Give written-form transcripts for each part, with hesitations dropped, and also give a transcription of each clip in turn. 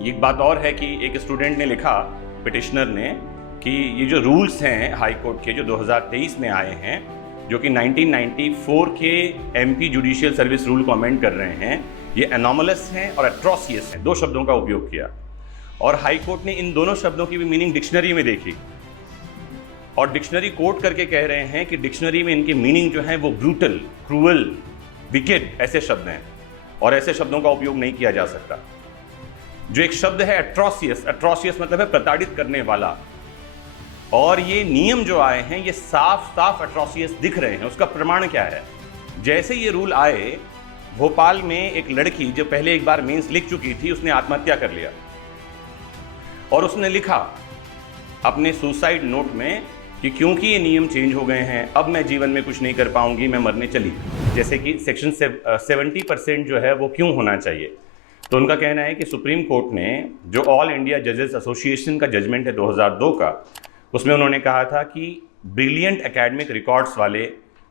एक बात और है कि एक स्टूडेंट ने लिखा, पिटिशनर ने, कि ये जो रूल्स हैं हाई कोर्ट के जो 2023 में आए हैं, जो कि 1994 के एमपी जुडिशियल सर्विस रूल को अमेंड कर रहे हैं, ये एनोमलस हैं और एट्रोसियस हैं, दो शब्दों का उपयोग किया। और हाई कोर्ट ने इन दोनों शब्दों की भी मीनिंग डिक्शनरी में देखी और डिक्शनरी कोट करके कह रहे हैं कि डिक्शनरी में इनकी मीनिंग जो है वो ब्रूटल, क्रूअल, विकेड ऐसे शब्द हैं और ऐसे शब्दों का उपयोग नहीं किया जा सकता। जो एक शब्द है एट्रोसियस, एट्रोसियस मतलब है प्रताड़ित करने वाला, और ये नियम जो आए हैं ये साफ साफ एट्रोसियस दिख रहे हैं। उसका प्रमाण क्या है? जैसे ये रूल आए, भोपाल में एक लड़की जो पहले एक बार मेंस लिख चुकी थी, उसने आत्महत्या कर लिया और उसने लिखा अपने सुसाइड नोट में कि क्योंकि ये नियम चेंज हो गए हैं, अब मैं जीवन में कुछ नहीं कर पाऊंगी, मैं मरने चली। जैसे कि सेक्शन 70% जो है वो क्यों होना चाहिए, तो उनका कहना है कि सुप्रीम कोर्ट ने जो ऑल इंडिया जजेस एसोसिएशन का जजमेंट है 2002 का, उसमें उन्होंने कहा था कि ब्रिलियंट एकेडमिक रिकॉर्ड्स वाले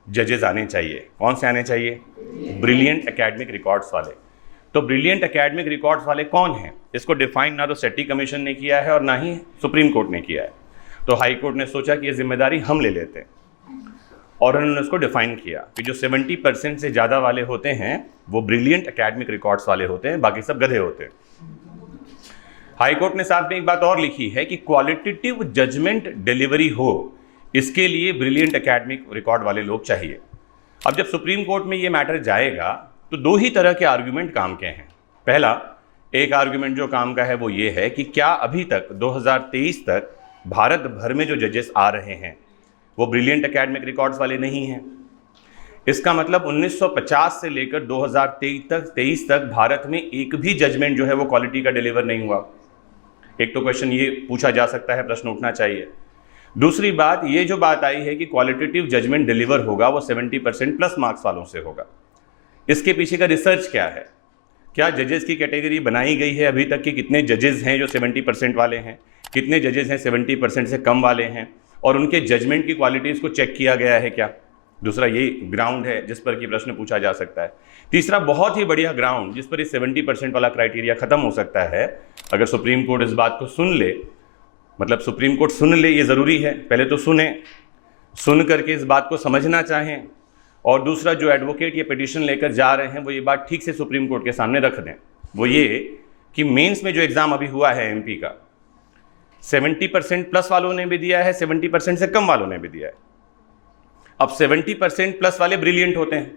जजेस आने चाहिए। कौन से आने चाहिए? ब्रिलियंट एकेडमिक रिकॉर्ड्स वाले। तो ब्रिलियंट एकेडमिक रिकॉर्ड्स वाले कौन हैं? इसको डिफाइन ना तो सेटी कमीशन ने किया है और ना ही सुप्रीम कोर्ट ने किया है। तो हाई कोर्ट ने सोचा कि ये जिम्मेदारी हम ले लेते हैं और उन्होंने उसको डिफाइन किया कि जो 70% से ज़्यादा वाले होते हैं वो ब्रिलियंट एकेडमिक रिकॉर्ड्स वाले होते हैं, बाकी सब गधे होते हैं। हाई कोर्ट ने साथ में एक बात और लिखी है कि क्वालिटेटिव जजमेंट डिलीवरी हो, इसके लिए ब्रिलियंट एकेडमिक रिकॉर्ड वाले लोग चाहिए। अब जब सुप्रीम कोर्ट में ये मैटर जाएगा तो दो ही तरह के आर्ग्यूमेंट काम के हैं। पहला, एक आर्ग्यूमेंट जो काम का है वो ये है कि क्या अभी तक 2023 तक भारत भर में जो जजेस आ रहे हैं वो ब्रिलियंट एकेडमिक रिकॉर्ड्स वाले नहीं हैं। इसका मतलब 1950 से लेकर 2023 तक भारत में एक भी जजमेंट जो है वो क्वालिटी का डिलीवर नहीं हुआ। एक तो क्वेश्चन ये पूछा जा सकता है, प्रश्न उठना चाहिए। दूसरी बात, ये जो बात आई है कि क्वालिटेटिव जजमेंट डिलीवर होगा वो 70% प्लस मार्क्स वालों से होगा, इसके पीछे का रिसर्च क्या है? क्या जजेस की कैटेगरी बनाई गई है अभी तक कि कितने जजेस हैं जो 70% वाले हैं, कितने जजेस हैं 70% से कम वाले हैं, और उनके जजमेंट की क्वालिटीज़ को चेक किया गया है क्या? दूसरा ये ग्राउंड है जिस पर कि प्रश्न पूछा जा सकता है। तीसरा, बहुत ही बढ़िया ग्राउंड जिस पर ये 70% वाला क्राइटेरिया खत्म हो सकता है, अगर सुप्रीम कोर्ट इस बात को सुन ले, मतलब सुप्रीम कोर्ट सुन ले, ये ज़रूरी है, पहले तो सुन करके इस बात को समझना चाहें, और दूसरा जो एडवोकेट ये पिटीशन लेकर जा रहे हैं वो ये बात ठीक से सुप्रीम कोर्ट के सामने रख दें। वो ये कि मेंस में जो एग्ज़ाम अभी हुआ है एमपी का, 70% प्लस वालों ने भी दिया है, 70% से कम वालों ने भी दिया है। अब 70% प्लस वाले ब्रिलियंट होते हैं,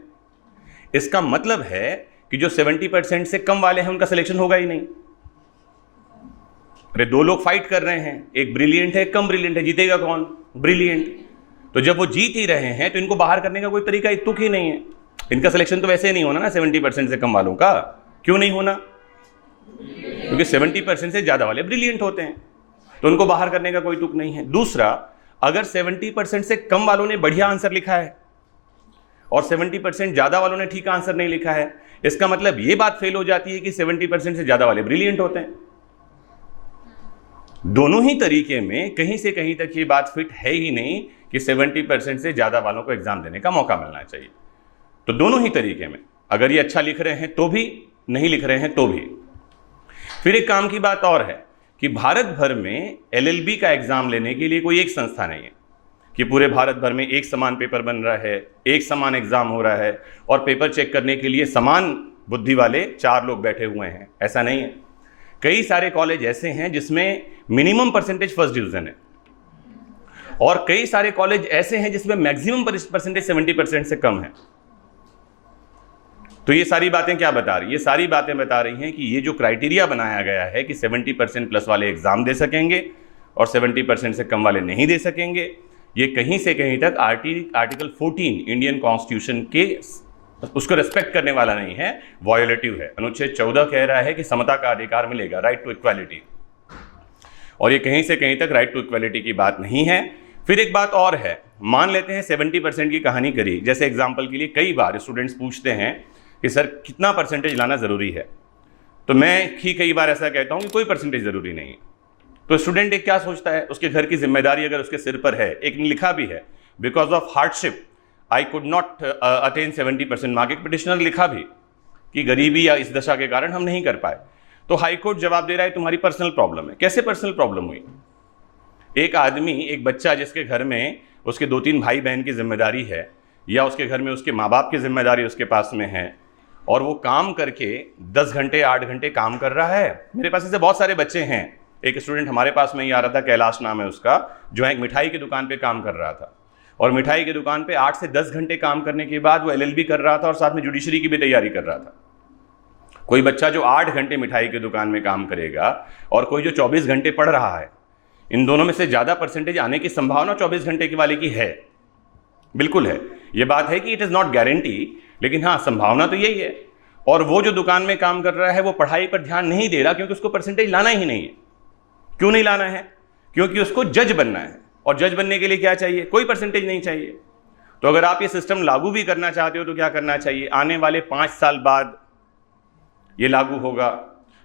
इसका मतलब है कि जो 70% से कम वाले हैं उनका सिलेक्शन होगा ही नहीं। अरे दो लोग फाइट कर रहे हैं, एक ब्रिलियंट है, कम ब्रिलियंट है, जीतेगा कौन? ब्रिलियंट। तो जब वो जीत ही रहे हैं तो इनको बाहर करने का कोई तरीका तुक ही नहीं है। इनका सिलेक्शन तो वैसे ही नहीं होना ना 70% से कम वालों का। क्यों नहीं होना? क्योंकि 70% से ज़्यादा वाले ब्रिलियंट होते हैं, तो उनको बाहर करने का कोई तुक नहीं है। दूसरा, अगर 70% से कम वालों ने बढ़िया आंसर लिखा है और 70% ज़्यादा वालों ने ठीक आंसर नहीं लिखा है, इसका मतलब ये बात फेल हो जाती है कि 70% से ज़्यादा वाले ब्रिलियंट होते हैं। दोनों ही तरीके में कहीं से कहीं तक ये बात फिट है ही नहीं कि 70% से ज़्यादा वालों को एग्जाम देने का मौका मिलना चाहिए। तो दोनों ही तरीके में, अगर ये अच्छा लिख रहे हैं तो भी, नहीं लिख रहे हैं तो भी। फिर एक काम की बात और है कि भारत भर में एलएलबी का एग्जाम लेने के लिए कोई एक संस्था नहीं है कि पूरे भारत भर में एक समान पेपर बन रहा है, एक समान एग्जाम हो रहा है और पेपर चेक करने के लिए समान बुद्धि वाले 4 लोग बैठे हुए हैं। ऐसा नहीं है। कई सारे कॉलेज ऐसे हैं जिसमें मिनिमम परसेंटेज फर्स्ट डिवीजन है और कई सारे कॉलेज ऐसे हैं जिसमें मैक्सिमम परसेंटेज 70% से कम है। तो ये सारी बातें क्या बता रही है? ये सारी बातें बता रही हैं कि ये जो क्राइटेरिया बनाया गया है कि 70% प्लस वाले एग्जाम दे सकेंगे और 70% से कम वाले नहीं दे सकेंगे, ये कहीं से कहीं तक आर्टिकल 14 इंडियन कॉन्स्टिट्यूशन के उसको रेस्पेक्ट करने वाला नहीं है, वायोलेटिव है। अनुच्छेद 14 कह रहा है कि समता का अधिकार मिलेगा, राइट टू इक्वालिटी, और ये कहीं से कहीं तक राइट टू इक्वालिटी की बात नहीं है। फिर एक बात और है, मान लेते हैं 70% की कहानी करी, जैसे एग्जाम्पल के लिए कई बार स्टूडेंट्स पूछते हैं कि सर कितना परसेंटेज लाना ज़रूरी है, तो मैं ही कई बार ऐसा कहता हूँ कि कोई परसेंटेज ज़रूरी नहीं है। तो स्टूडेंट एक क्या सोचता है, उसके घर की जिम्मेदारी अगर उसके सिर पर है, एक ने लिखा भी है because of hardship I could not attain 70% mark, एक पिटिशनर लिखा भी कि गरीबी या इस दशा के कारण हम नहीं कर पाए। तो हाई कोर्ट जवाब दे रहा है तुम्हारी पर्सनल प्रॉब्लम है। कैसे पर्सनल प्रॉब्लम हुई? एक आदमी, एक बच्चा जिसके घर में उसके 2-3 भाई बहन की जिम्मेदारी है, या उसके घर में उसके माँ बाप की जिम्मेदारी उसके पास में है, और वो काम करके 10 घंटे 8 घंटे काम कर रहा है। मेरे पास ऐसे बहुत सारे बच्चे हैं। एक स्टूडेंट हमारे पास में ही आ रहा था, कैलाश नाम है उसका, जो एक मिठाई की दुकान पे काम कर रहा था, और मिठाई की दुकान पे 8 से 10 घंटे काम करने के बाद वो LLB कर रहा था और साथ में जुडिशरी की भी तैयारी कर रहा था। कोई बच्चा जो 8 घंटे मिठाई की दुकान में काम करेगा और कोई जो 24 घंटे पढ़ रहा है, इन दोनों में से ज़्यादा परसेंटेज आने की संभावना 24 घंटे के वाले की है। बिल्कुल है। ये बात है कि इट इज़ नॉट गारंटी, लेकिन हाँ, संभावना तो यही है। और वो जो दुकान में काम कर रहा है वो पढ़ाई पर ध्यान नहीं दे रहा, क्योंकि उसको परसेंटेज लाना ही नहीं है। क्यों नहीं लाना है? क्योंकि उसको जज बनना है, और जज बनने के लिए क्या चाहिए? कोई परसेंटेज नहीं चाहिए। तो अगर आप ये सिस्टम लागू भी करना चाहते हो तो क्या करना चाहिए? आने वाले 5 साल बाद ये लागू होगा,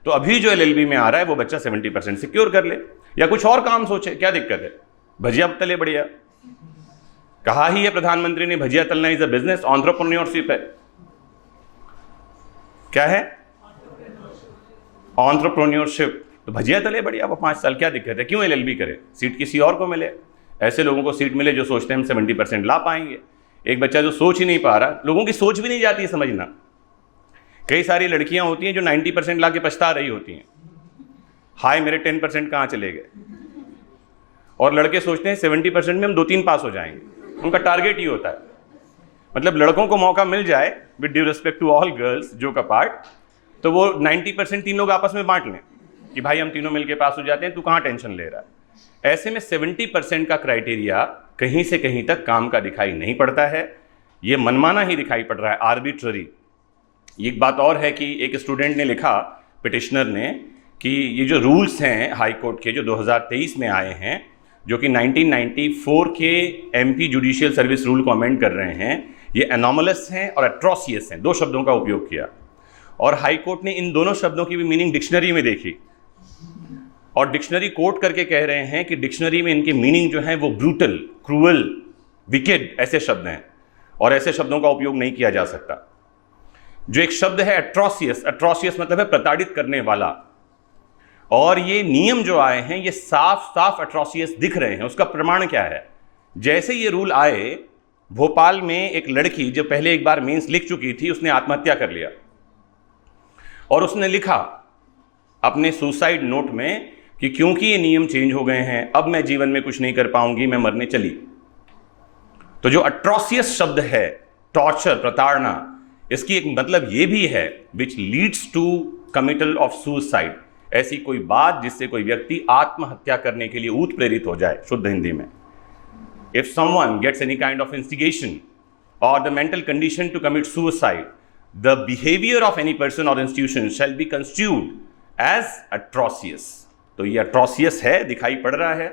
तो अभी जो LLB में आ रहा है वो बच्चा 70% सिक्योर कर ले, या कुछ और काम सोचे। क्या दिक्कत है? भजिया तले बढ़िया। कहा ही है प्रधानमंत्री ने, भजिया तलना इज अ बिजनेस, एंटरप्रेन्योरशिप है। क्या है? एंटरप्रेन्योरशिप। तो भजिया तले बढ़िया, वो 5 साल, क्या दिक्कत है? क्यों LLB करे? सीट किसी और को मिले। ऐसे लोगों को सीट मिले जो सोचते हैं हम 70% ला पाएंगे। एक बच्चा जो सोच ही नहीं पा रहा, लोगों की सोच भी नहीं जाती है समझना। कई सारी लड़कियां होती हैं जो 90% ला के पछता रही होती हैं, हाय मेरे 10% कहाँ चले गए। और लड़के सोचते हैं 70% में हम 2-3 पास हो जाएंगे। उनका टारगेट ही होता है। मतलब लड़कों को मौका मिल जाए, with due respect to all girls, जो का पार्ट, तो वो 90% 3 लोग आपस में बांट लें कि भाई हम तीनों मिलके पास हो जाते हैं, तू कहाँ टेंशन ले रहा है। ऐसे में 70% का क्राइटेरिया कहीं से कहीं तक काम का दिखाई नहीं पड़ता है। ये मनमाना ही दिखाई पड़ रहा है, आर्बिट्ररी। एक बात और है कि एक स्टूडेंट ने लिखा, पिटिशनर ने, कि ये जो रूल्स हैं हाई कोर्ट के जो 2023 में आए हैं, जो कि 1994 के MP जुडिशियल सर्विस रूल को अमेंड कर रहे हैं, ये एनोमलस हैं और एट्रोसियस हैं। 2 शब्दों का उपयोग किया, और हाई कोर्ट ने इन दोनों शब्दों की भी मीनिंग डिक्शनरी में देखी, और डिक्शनरी कोट करके कह रहे हैं कि डिक्शनरी में इनके मीनिंग जो है वो ब्रूटल, क्रूअल, विकेड ऐसे शब्द हैं, और ऐसे शब्दों का उपयोग नहीं किया जा सकता। जो एक शब्द है एट्रोसियस, एट्रोसियस मतलब है प्रताड़ित करने वाला, और ये नियम जो आए हैं ये साफ साफ एट्रोसियस दिख रहे हैं। उसका प्रमाण क्या है? जैसे ये रूल आए, भोपाल में एक लड़की जो पहले एक बार मेंस लिख चुकी थी, उसने आत्महत्या कर लिया, और उसने लिखा अपने सुसाइड नोट में कि क्योंकि ये नियम चेंज हो गए हैं, अब मैं जीवन में कुछ नहीं कर पाऊंगी, मैं मरने चली। तो जो एट्रोसियस शब्द है, टॉर्चर, प्रताड़ना, इसकी एक मतलब ये भी है which leads to committal of suicide, ऐसी कोई बात जिससे कोई व्यक्ति आत्महत्या करने के लिए ऊत प्रेरित हो जाए, शुद्ध हिंदी में। If someone gets any kind of instigation or the mental condition to commit suicide, the behaviour of any person or institution shall be constitute as atrocious. तो ये एट्रोसियस है, दिखाई पड़ रहा है।